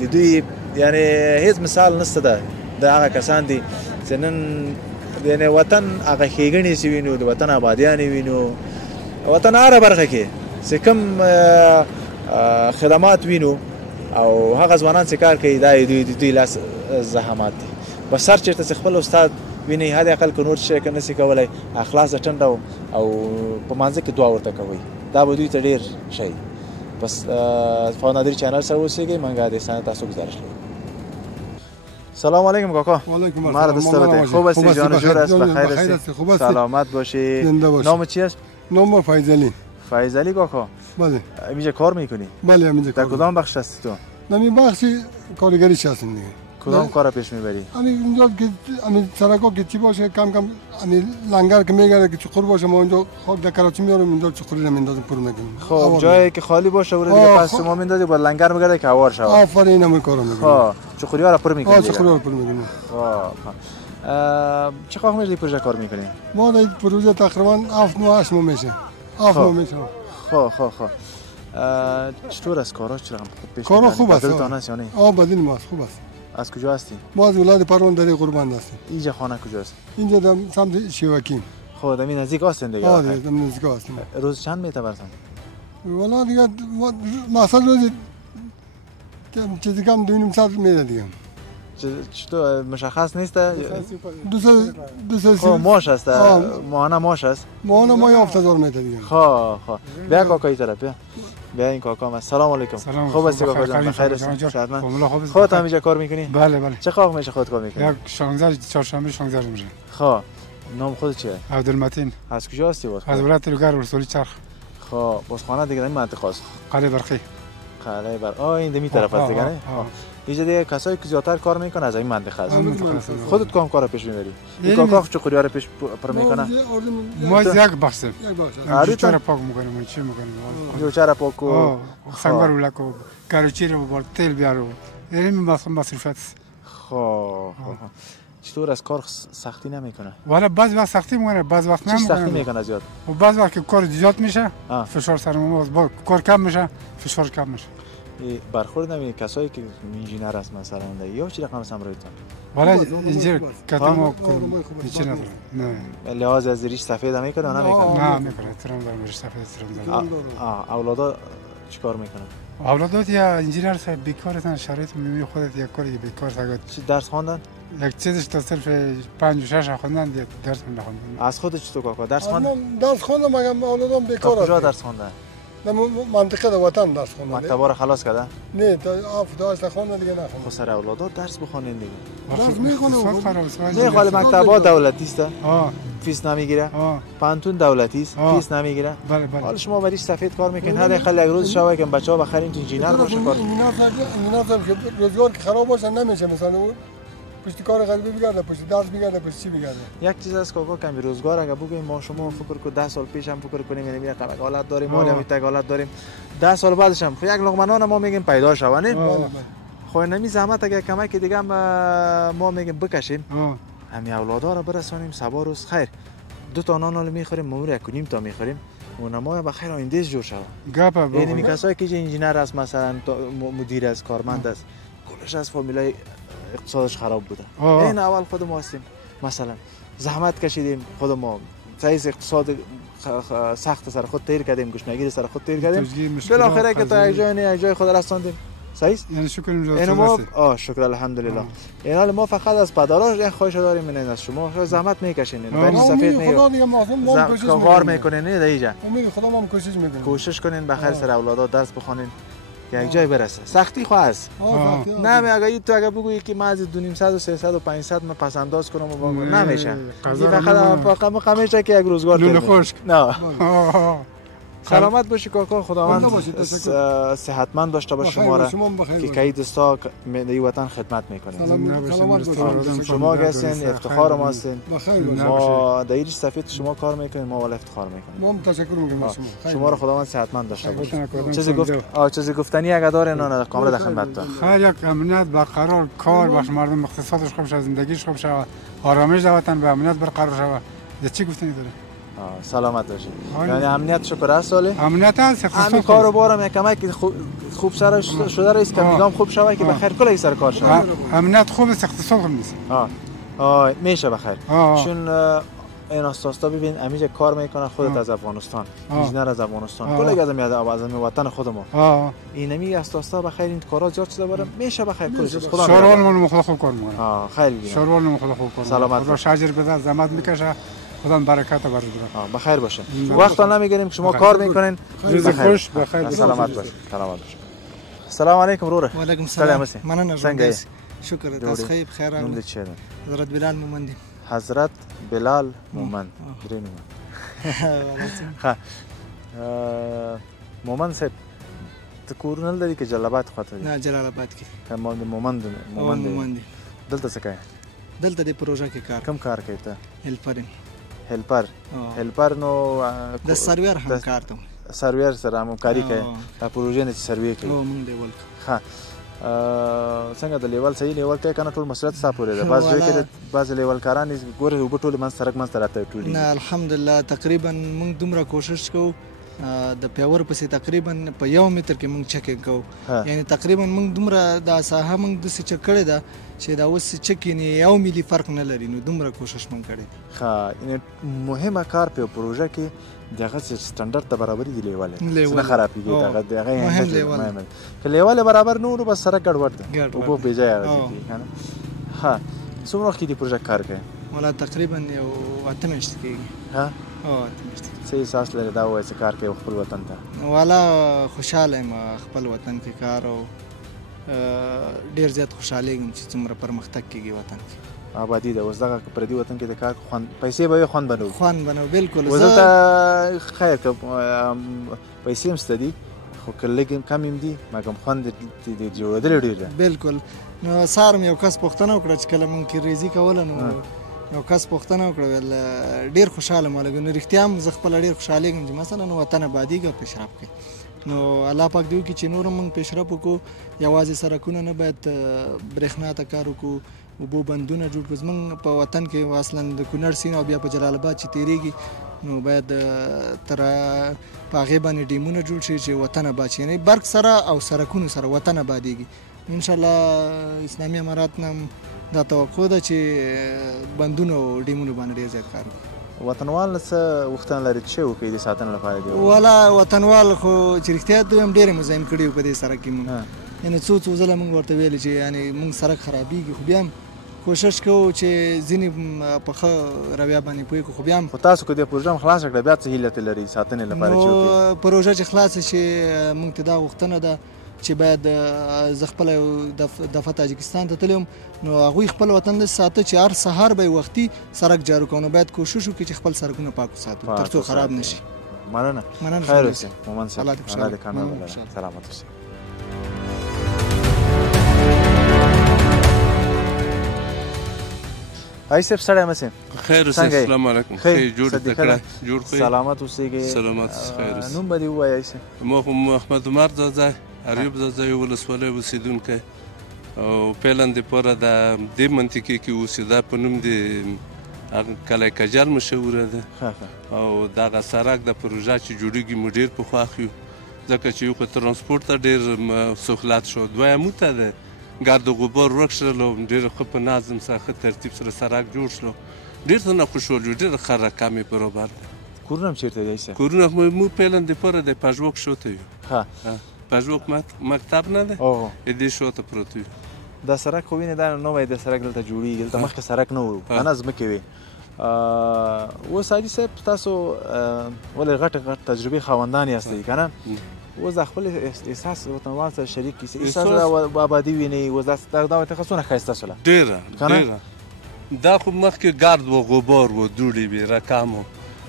د دوی یعنی هیڅ مثال نشته ده د هغه کسان دي چې نن یعنی وطن هغه ښېګڼې چې وینو د وطن آبادیانې وینو وطن هره برخه کې چې کوم خدمات وینو او هغه ځوانان چې کار کوي دا دوی لاس زحمات دي بس هر چېرته چې خپل استاد ویني حد اقل که نور شی که نسي کولی اخلاص د ټنډه او په مانځه کې دعا ورته کوئ دا به دوی ته ډېر شی بس فواد نادری چینل سره اوسیږئ منګه د احسان تاسو گزارش لرم سلام علیکم کاکا مرد استاد خوب هستی جان جور است بخیر هستی سلامت باشی نام چی است نام فیضلی فیضلی کاکا بله اینجا کار میکنی بله اینجا در کدام بخش هستی تو نمی بخشی کارگری هستم دیگه کدام کار پیش میبری؟ اینجا که سرکا که چی باشه کم کم لنگر که میگره که چخور باشه ما اونجا خاک در کراچی میاریم اینجا چخوری رو میندازیم پر میکنیم. خب جایی که خالی باشه اون دیگه پس ما میندازیم با لنگر میگرده که هوار شود. آفرین همین کارو میکنیم. ها چخوری ها را پر میکنیم. چخوری ها را پر میکنیم. چه وقت میشه پروژه کار میکنیم؟ ما در پروژه تقریبا 7 ماه 8 ماه میشه. 7 ماه میشه. خب چطور است کارا چرا خوب پیش کارا خوب است. بدلتان است یا نه؟ بدل ماست خوب است. از کجا هستی؟ ما از ولایت پروان دری قربان هستیم. اینجا خانه کجاست؟ اینجا در سمت شیواکیم. خب در نزدیک هستین دیگه؟ آره در نزدیک هستیم. روز چند میتونن؟ والا دیگه مثلا روز چیزی کم 2.5 ساعت میره دیگه. چطور مشخص نیست؟ 200 خب ماش است. ماهانه ماش است. ماهانه ما 7000 میده دیگه. خب بیا کاکای طرف بیا این کاکا ما سلام علیکم. خوب هستی کاکا جان؟ بخیر هستی؟ شادمان. خودت هم اینجا کار میکنی؟ بله. چه خواهم میشه خودت کار میکنی؟ 16 چهارشنبه 16 میشه. خب نام خودت چیه؟ عبدالمتین. از کجا هستی باز؟ از ولایت لوگر ولسوالی چرخ. خب باز خانه دیگه این منطقه است. قلعه برقی. قلعه برقی. این دمی طرف است دیگه نه؟ اینجا دیگه کسایی که زیادتر کار میکنن از این منطقه است. خودت کام کار پیش میبری؟ این کاکا چخوری ها رو پیش پر میکنه؟ ما یک بخشیم. جوچه را پاک میکنیم چی میکنیم؟ جوچه را پاک و سنگر ولکو کاروچی رو بار تیل بیارو. این مصرفات است. خب چطور از کار سختی نمیکنه؟ والا بعض وقت سختی میکنه بعض وقت نمیکنه. چی سختی میکنه زیاد؟ و بعض وقت که کار زیاد میشه فشار سر ما کار کم میشه فشار کم میشه. برخورد نمی کسایی که انجینر است مثلا یا چی رقم سمرایتان؟ والا انجینر کاتمو چی نداره. نه. لحاظ از ریش سفید نمیکنه نه میکنه. نه میکنه ترم دارم ریش سفید ترم دارم. اولادا چیکار میکنن؟ اولادات یا انجینر بیکارتن شرایط میمی خودت یک کاری بیکار ساگات. چی درس خواندن؟ یک چیزش تا صرف 5 و 6 خوندن دیگه درس نخوندن. از خودت چطور کاکا درس خواندن؟ درس خواندم مگم اولادام بیکار است. کجا درس خوندن؟ در منطقه در وطن درس خوندن. مکتبا رو خلاص کرده؟ نه تا داشت خوندن دیگه نخوندن. خب سر اولادات درس بخونین دیگه. درس میخونن. نه خاله مکتبا دولتی است. فیس نمیگیره. پانتون دولتی است. فیس نمیگیره. بله. حالا شما بریش سفید کار میکنین هر خاله یک روز شوه که بچه‌ها بخرین تو انجینر باشه کار. انجینر که روزگار که خراب باشه نمیشه مثلا پشت کار غریبی بگرده پشت درس بگرده پشت چی بگرده. یک چیز از کاکا کمی روزگار اگه بگویم ما شما فکر کنید 10 سال پیش هم فکر کنیم یعنی طبق حالت داریم مالی هم طبق حالت داریم 10 سال بعدش هم یک لقمه نان ما میگیم پیدا شوه نه. خو نمی زحمت اگه کمک دیگه هم ما میگیم بکشیم همین اولادا رو برسونیم سبا روز خیر 2 تا نان میخوریم مامور 1.5 تا میخوریم اونما بخیر آینده جور شوه. یعنی می کسایی که انجینر است مثلا مدیر است کارمند است کلش از فامیلای اقتصادش خراب بوده. این اول خود ما هستیم مثلا زحمت کشیدیم خود ما سایز اقتصاد سخت سر خود تیر کردیم گوشنگیر سر خود تیر کردیم بالاخره که تا یک جای نه یک جای خود رساندیم صحیح یعنی شکر می‌کنم ما شکر الحمدلله این حال ما فقط از پدراش یک خواهش داریم این از شما زحمت میکشین برای سفید نه کار میکنین نه دیگه امید خدا ما کوشش میکنیم کوشش کنین بخیر سر اولادا درس بخونین یک جای برسه سختی خو است نه اگه تو اگه بگویی که ما از 200 و 300 و 500 من پس انداز کنم و نمیشه فقط همیشه که یک روزگار نه سلامت باشی کاکا خداوند صحتمند داشته باشه شما را که کی دستا ملی وطن خدمت میکنیم شما هستین افتخار ما هستین ما در سفید شما کار میکنیم ما ول افتخار میکنیم ما تشکر میکنیم شما را خداوند صحتمند داشته باشه چیزی گفتنی اگه داره نه کاملا در خدمتتون خیر یک امنیت برقرار کار باشه مردم اقتصادش خوب شه زندگیش خوب شه آرامش در وطن به امنیت برقرار شه چی گفتنی داره سلامت باشید یعنی امنیت شکر است سالی امنیت است همین کاروبارم یکم که خوب سر شده است که نظام خوب شوه که بخیر کلی سر کار شوه امنیت خوب است اقتصاد خوب نیست میشه بخیر چون این استاستا ببین همیشه کار میکنه خودت از افغانستان انجینر از افغانستان کلی از وطن خود ما این نمی استاستا بخیر این کارا زیاد شده باره میشه بخیر کلش خدا شروال من خدا خوب کار میکنه خیلی شروال من خدا خوب کار سلامت خدا شاجر بده زحمت میکشه خدا برکت بر بخیر باشه وقت نمیگیریم که شما کار میکنین روز خوش بخیر سلامت باشه السلام علیکم روره و علیکم السلام مننه څنګه شکر تاسو بخیر نوم دې چی ده حضرت بلال مومند حضرت بلال مومند درې مومند مومند صاحب ته کورونه لري که جلال آباد خواته دي؟ نه جلال آباد کې. مومند مومند. دلته څه کوې؟ دلته د پروژه کې کار. کوم کار کوې ته؟ هیلپر نو د سرویر هم کار ته سرویر سره همکاري کوې دا پروژې نه چې سروې کوي. موږ لیول ښه څنګه د لیول صحیح لیول کوي که نه ټول مسؤلیت ستا پورې ده؟ بعض ځای کې بعضې لیول کاران ګورې اوبه ټولې سړک منځ ته راته ټولېږي. نه الحمدلله تقریبا موږ دومره کوشش کوو د پیاور پسې تقریبا په 1 متر کې موږ چکینګ کوو. یعنی تقریبا موږ دومره دا ساحه موږ داسې چک کړې ده چې دا اوس چک یې 1 ملي فرق نه لري. نو دومره کوشش موږ کړی. ښه مهمه کار په پروژه کې دغه سټنډرډ ته برابري دي لیول نه خرابېږي. دغه مهم که لیول برابر نه نو بس سړک ګډوډ ده اوبه بې ځایه راځي که نه. ښه څومره وخت کې دې پروژه کار کوي؟ والا تقریبا یو 8 میاشتې کېږي. ها 8 میاشتې. څه احساس لري دا ووایه چې کار کوي خپل وطن ته؟ والا خوشحاله یم خپل وطن کې کار او ډېر زیات خوشحالېږم چې څومره پرمختګ کېږي وطن کې. آبادي ده اوس دغه پردي وطن کې د کار خوند پیسې به خوند بنو بالکل. اوس دلته خیر که پیسې هم شته دي خو که لږ کم هم دي مګم خوند د جوړېدلی ډېر ده. بالکل. نو سهار مې یو کس پوښتنه وکړه چې کله مونږ کریزي کوله نو یو کس پوښتنه وکړه ویل ډېر خوشحاله مو لګي. نو رښتیا هم زه خپله ډېر خوشحالېږم چې مثلا وطن آبادېږي او پیشرفت کوي. نو الله پاک دې وکړي چې نور هم موږ پیشرفت وکړو. یوازې سړکونه نه باید برېښنا ته کار وکړو اوبو بندونه جوړ کړو. زموږ په وطن کې اصلا د کونړ سیند او بیا په جلال آباد چې تېرېږي نو باید تر په هغې باندې ډیمونه جوړ شي چې وطن آباد شي. یعنې برق سره او سړکونو سره وطن آبادېږي. انشاءالله اسلامي امارات نه دا توقع ده چې بندونو او ډیمونو باندې ډېر زیات کار وکړي. وطنوال څه غوښتنه لري چې څه وکړي د ساتنې لپاره دې؟ والا وطنوال خو چې رښتیا ته هم ډېرې مزاحم کړي وو په دې سړک کې مونږ. یعنې څو ځله مونږ ورته ویلي چې یعنې مونږ سړک خرابېږي خو بیا هم کوشش کوو چې ځینې په ښه رویه باندې پوه کړو. خو بیا هم خو تاسو که دې پروژه خلاصه کړه بیا څه هیله لري ساتنې لپاره چې وکړي؟ پروژه چې خلاصه شي مونږ ته دا غوښتنه ده چې باید زه خپله یو دفعه تاجکستان ته تللی وم نو هغوی خپل وطن داسې ساته چې هر سهار به یې وختي سړک جارو کوو. نو باید کوشش وکړي چې خپل سړکونه پاک وساتو تر څو خراب نه شي. مننه. خیر اوسې مومن صاحب. الله دې کامیاب ولري. سلامت اوسئ. آی صاحب ستړی مه شئ. خیر اوسئ. السلام علیکم. ښه جوړ خو سلامت اوسئ. سلامت خیر اوسئ. نوم به دې ووایه آی صاحب؟ ما خو محمد عمر زاده عریب زاده ولسوالۍ اوسېدونکی او فعلا دپاره د دې منطقې کې اوسېده په نوم د کلی کجل مشهوره ده او دغه سړک د پروژه چې جوړېږي مو ډېر په خوښ یو ځکه چې یو خو ترانسپورټ ته ډېر سهولت شو. دویمو ته د ګرد و غبار ورک شول او ډېر ښه په نظم سره ښه ترتیب سره سړک جوړ شو. ډېر څه نه خوشحال یو ډېر ښه رقم یې برابر ده. کورونه هم چېرته دی صاحب؟ کورونه مو فعلا دپاره د پژواک شاته یو. پژواک مکتب نه ده دې شاته پروت یو. دا سړک خو وینې دا نوی د سړک دلته جوړېږي. دلته مخکې سړک نه و که نه ځمکې وې. اوس حاجي صاحب تاسو ولې غټ تجربې خاوندان یاستئ که نه؟ اوس د خپل احساس وطنوال سره شریک کړئ. احساس آبادي وینئ اوس دا ورته څونه ښایسته شوله؟ ډېره. دا خو مخکې ګرد و غبار و دوړې وې رقم و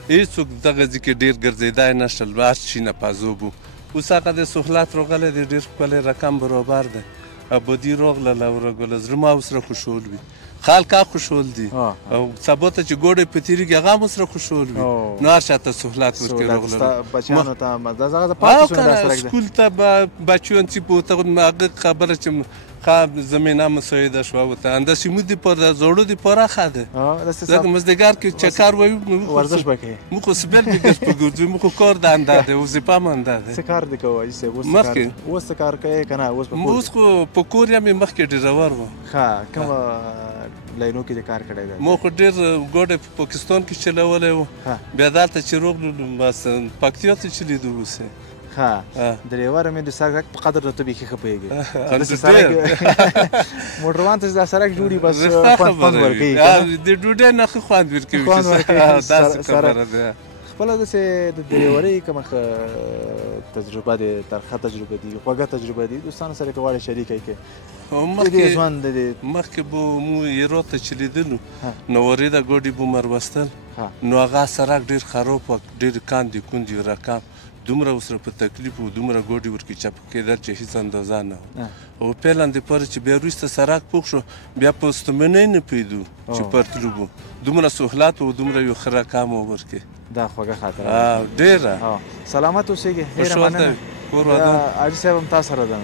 هېڅوک دغه ځای کې ډېر ګرځېدی نه شول هر شي نه پذاب و. اوس هغه د سهولت راغلی دی ډېر ښکلی رقم برابر دی. آبادي راغله او راغله زړه ما ورسره خوشحال وي. خلک هم خوشحال دي او سبا ته چې ګوډې په تېرېږي هغه هم ورسره خوشحال وي. نو هر چا ته سهولت ورکړي راغله. سکول ته به بچیان چې په هغه خبره چې ښه زمینه مساعده شوه ورته همداسې موږ دپاره زاړو دپاره ښه ده. ځکه مازدیګر کې چکر وایو ورزش به کوې؟ موږ خو سبیل کې ګرځ په ګرځو موږ خو کار دنده دی وظیفه مانده دی. څه کار دې کوه حاجي صاحب اوس څه کار کوې که نه؟ اوس خو په کور یم مخکې ډریور وم. ښه کومه لاینو کې دې کار کړی دی؟ ما خو ډېر ګوډې په پاکستان کې چلولی و بیا دلته چې راغلو بس پکتیا ته چلیدو اوسې. ښه ډریور مې د سړک په قدر نه ته بیخي ښه پوهېږې. موټروان ته چې دا سړک جوړي بس خوند ورکوي. د ډوډۍ نه ښه خوند ورکوي داسې خبره ده. خپله داسې د ډریورۍ کومه تجربه دی ترخه تجربه دي خوږه تجربه دي دوستانو سره که غواړې شریکه یې مخکې به مو هرات ته چلیدلو نوارې د ګاډي به مروستل نو هغه سړک ډېر خراب و ډېر کاندې کوندې رقم دومره ورسره په تکلیف و دومره ګوډې ورکې چپ کېدل چې هېڅ اندازه نه وه او فعلا دپاره چې بیا وروسته سړک پوخ شو بیا په ستومنۍ نه پوهېدو چې پر تلو به دومره سهولت و دومره یو ښه رقم و ورکې دا خوږه خاطره ډېره سلامت اوسېږي ډېره مننه کور ودان حاجي صاحب هم تا سره ده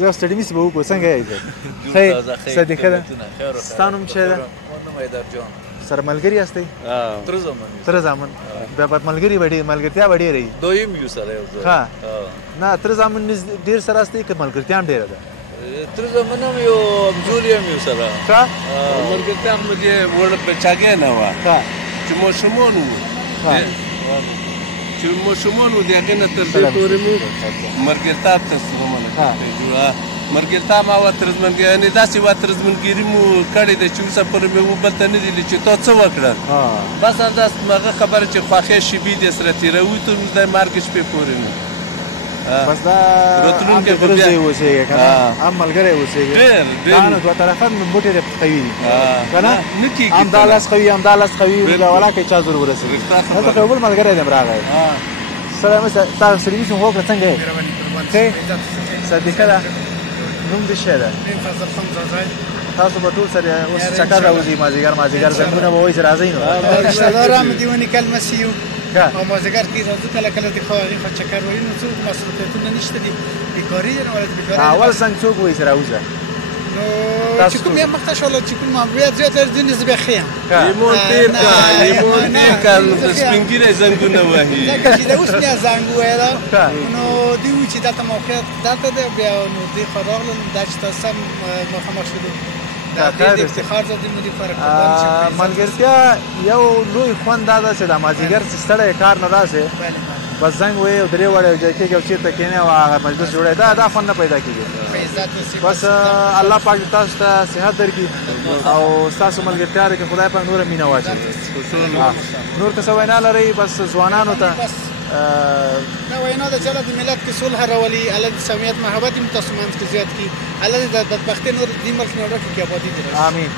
زه ستړي مې به وکړو څنګه یې ښه صدیقه ده ستا نوم چې ده سره ملګري یاستئ تره زامن بیا به ملګري به ملګرتیا به ډېره وي دویم یو سره یو ځای ښه نه تره زامن ډېر سره استئ که ملګرتیا هم ډېره ده تره زامن هم یو همزولي هم یو سره ښه ملګرتیا هم دې وړه بچاګۍ نه وه چې ماشومان وو چې ماشومان وو د هغې نه تر دې پورې مو ملګرتاب ته ستومنه جوړه ملګرتاب ما وه ترزمنګي داسې وه ترزمنګیري مو کړې ده چې اوسه پورې مې و بل ته نه دي چې تا څه وکړل بس همداس هغه خبره چې خوښۍ شېبې دې سره تېروي تر د مرګ شپې پورې نه بس دا راتلونکی خو بیا اوسېږي که نه هم ملګری اوسېږي دا نو دوه طرفه بوټې دې قوي دي که نه هم دا لاس قوي هم دا لاس قوي ولاکه چا زور ورسېږي هلته خو یو بل ملګری دی هم راغی سلام تا سرویس مو وکړه څنګه یې ښه صدیقه ده نوم دې څه ده تاسو به ټول سره اوس چکر راوځي مازدیګر زنګونه به وایي چې راځئ نو رشتهداران دې ونیکل مسیو او مازدیګر کې راځو کله کله د خواهی خو چکر وایي نو څوک مصروفیتونه نشته دي بیکاري دی نو ولې بیکاري اول څنګه څوک وایي چې راوځه نو چې کوم یې مخته شول چې کوم معلومات زیات لري د نسبه خیم لیمون تیر کا سپینګیره زنګونه وایي ځکه چې د اوس نه زنګ وایي نو دی چې دا موقعیت دلته دی بیا نو دی خراغلن دا چې تاسو مخامخ شوه دا د افتخار د مدي فرق ملګرتیا یو لوی خوند دا ده چې د مازدیګر ستړی کار نه راسي بس زنګ وایي او درې وړه یو ځای کېږي او چېرته کښېنې او هغه مجلس جوړوي دا خوند نه پیدا کېږي بس الله پاک تاسو ته صحت درکړي او ستاسو ملګرتیا کې خدای پاک نوره مینه واچوي نور که څه وینا لرئ بس ځوانانو ته دا وینا ده چې الله د ملت کې صلح راولي الله د سمیت محبت هم تاسو منځ کې زیات کړي الله د بدبختۍ نور دې ملک نه ورکړي کې آبادي دې راشي امین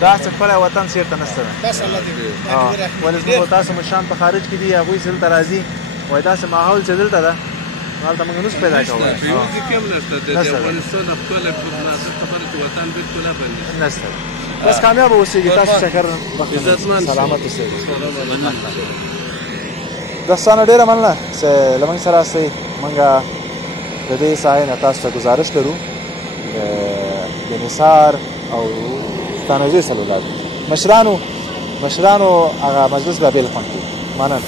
دا څه خپله وطن چېرته نشته ده بس الله دې ولې زموږ تاسو مشران په خارج کې دي هغوی چې دلته راځي وایي داسې ماحول چې دلته ده هلته موږ نشو پیدا کولی بېوزلي کې هم نشته د افغانستان ښکلی خبره چې وطن بلکل بندي نشته بس کامیابه اوسېږي تاسو چکر سلامت اوسېږي دوستانو ډېره مننه چې له موږ سره یاستئ موږ د دې ساحې نه تاسو ته ګزارش لرو د نثار او ستانوزي سلولات مشرانو هغه مجلس به بېل خوند کوي مننه